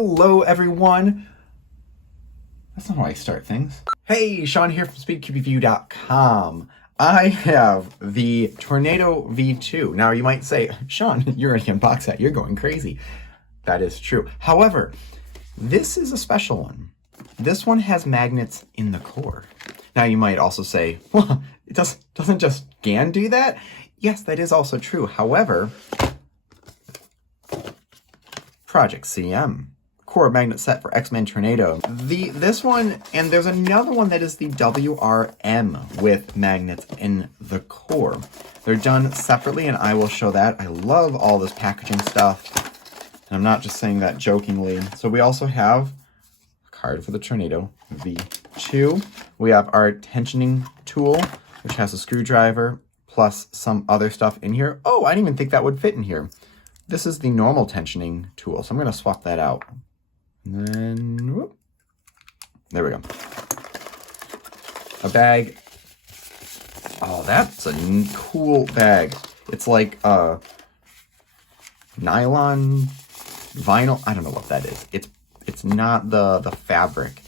Hello, everyone. That's not how I start things. Hey, Sean here from SpeedCubeShop.com. I have the Tornado V2. Now, you might say, Sean, you're already unboxed that. You're going crazy. That is true. However, this is a special one. This one has magnets in the core. Now, you might also say, well, it doesn't just GAN do that? Yes, that is also true. However, Project CM. Core magnet set for X-Men Tornado. This one, and there's another one that is the WRM with magnets in the core. They're done separately, and I will show that. I love all this packaging stuff, and I'm not just saying that jokingly. So we also have a card for the Tornado V2. We have our tensioning tool, which has a screwdriver, plus some other stuff in here. Oh, I didn't even think that would fit in here. This is the normal tensioning tool, so I'm going to swap that out. And then, whoop, there we go. A bag. Oh, that's a cool bag. It's like nylon, vinyl. I don't know what that is. It's not the fabric.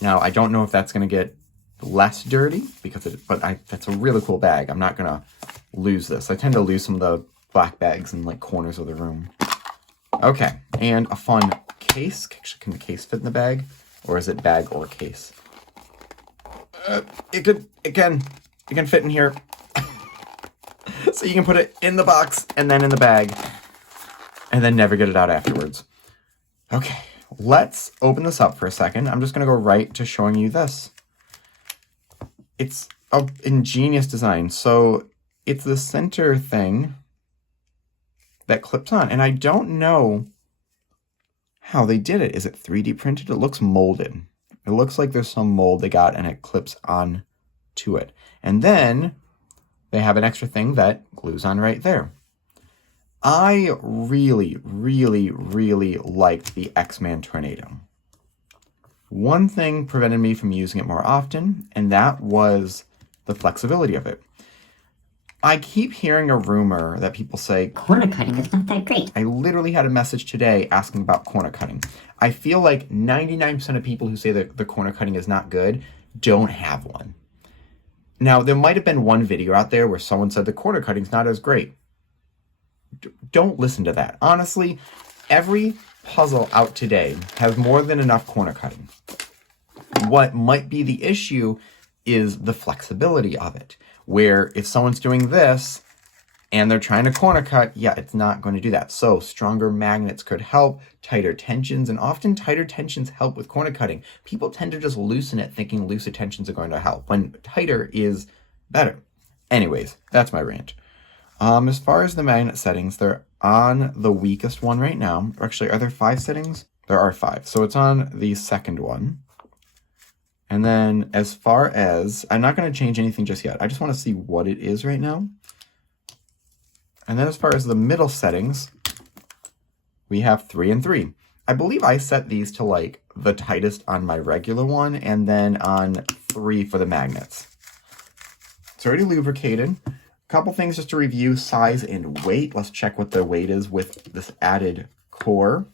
Now, I don't know if that's going to get less dirty because that's a really cool bag. I'm not going to lose this. I tend to lose some of the black bags in like corners of the room. Okay, and a fun case. Can the case fit in the bag, or is it bag or case? It can fit in here. So you can put it in the box and then in the bag, and then never get it out afterwards. Okay, let's open this up for a second. I'm just gonna go right to showing you this. It's an ingenious design. So it's the center thing that clips on, and I don't know how they did it. Is it 3D printed? It looks molded. It looks like there's some mold they got and it clips on to it. And then they have an extra thing that glues on right there. I really, really, really liked the X-Men Tornado. One thing prevented me from using it more often, and that was the flexibility of it. I keep hearing a rumor that people say, corner cutting is not that great. I literally had a message today asking about corner cutting. I feel like 99% of people who say that the corner cutting is not good don't have one. Now, there might have been one video out there where someone said the corner cutting is not as great. Don't listen to that. Honestly, every puzzle out today has more than enough corner cutting. What might be the issue is the flexibility of it, where if someone's doing this and they're trying to corner cut, yeah, it's not going to do that. So stronger magnets could help, tighter tensions, and often tighter tensions help with corner cutting. People tend to just loosen it thinking looser tensions are going to help, when tighter is better. Anyways, that's my rant. As far as the magnet settings, they're on the weakest one right now. Actually, are there 5 settings? There are 5. So it's on the second one. And then as far as, I'm not going to change anything just yet. I just want to see what it is right now. And then as far as the middle settings, we have 3 and 3. I believe I set these to like the tightest on my regular one and then on 3 for the magnets. It's already lubricated. A couple things just to review: size and weight. Let's check what the weight is with this added core.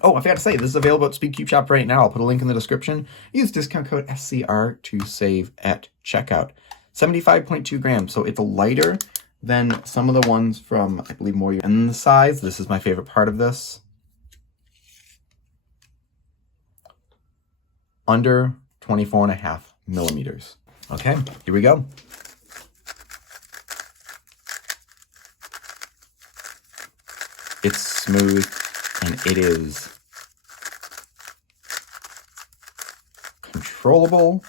Oh, I forgot to say, this is available at SpeedCubeShop right now. I'll put a link in the description. Use discount code SCR to save at checkout. 75.2 grams, so it's lighter than some of the ones from, I believe, more. And the size, this is my favorite part of this. Under 24.5 millimeters. Okay, here we go. It's smooth, and it is controllable.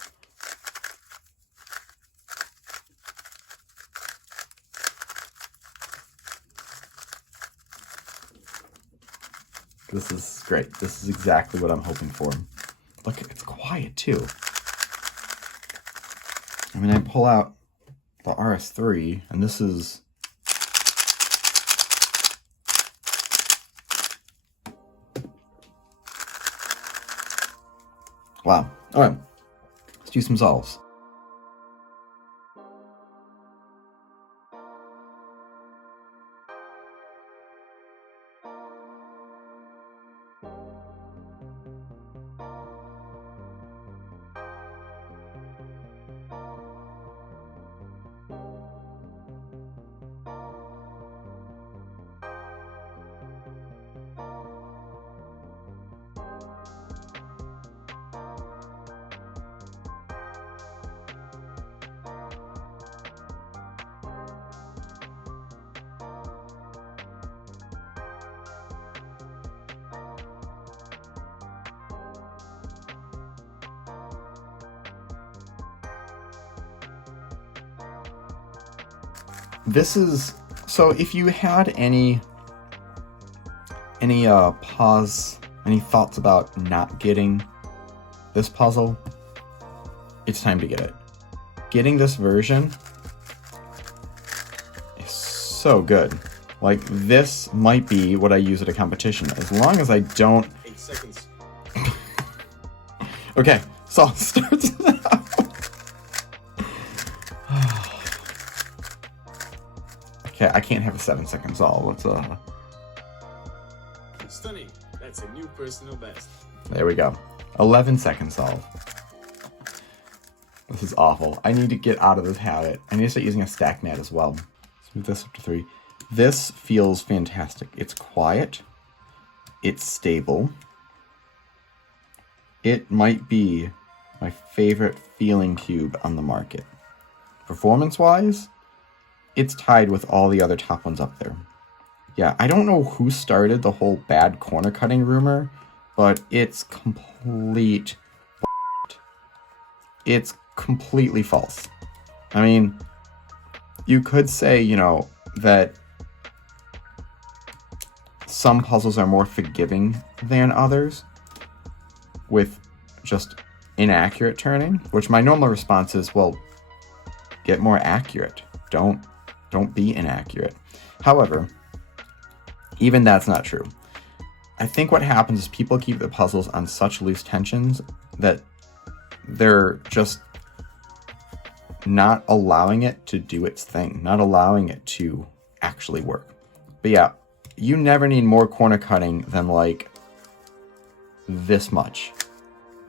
This is great. This is exactly what I'm hoping for. Look, it's quiet too. I mean, I pull out the RS3, and this is... Wow. All right, let's do some solves. this is, so if you had any thoughts about not getting this puzzle, it's time to get it. Getting this version is so good. Like, this might be what I use at a competition, as long as I don't... 8 seconds. Okay, so I'll start now. Okay, I can't have a 7-second solve. Let's Stunning. That's a new personal best. There we go. 11-second solve. This is awful. I need to get out of this habit. I need to start using a stack mat as well. Let's move this up to 3. This feels fantastic. It's quiet. It's stable. It might be my favorite feeling cube on the market. Performance-wise, it's tied with all the other top ones up there. Yeah, I don't know who started the whole bad corner cutting rumor, but it's complete bullshit. It's completely false. I mean, you could say, you know, that some puzzles are more forgiving than others with just inaccurate turning, which my normal response is, well, get more accurate. Don't be inaccurate. However, even that's not true. I think what happens is people keep the puzzles on such loose tensions that they're just not allowing it to do its thing, not allowing it to actually work. But yeah, you never need more corner cutting than like this much.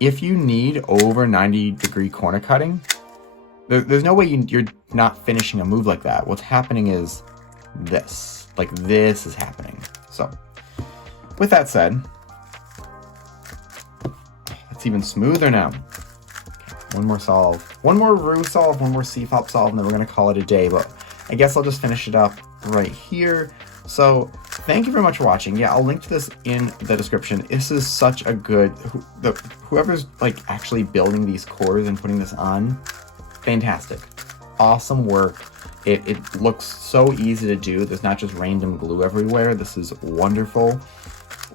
If you need over 90-degree corner cutting, there's no way you're not finishing a move like that. What's happening is this. Like, this is happening. So, with that said, it's even smoother now. One more solve. One more Rue solve, one more C-Fop solve, and then we're going to call it a day. But I guess I'll just finish it up right here. So, thank you very much for watching. Yeah, I'll link to this in the description. This is such a good... Whoever's, like, actually building these cores and putting this on, fantastic. Awesome work. It looks so easy to do. There's not just random glue everywhere. This is wonderful.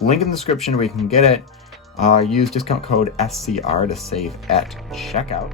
Link in the description where you can get it. Use discount code SCR to save at checkout.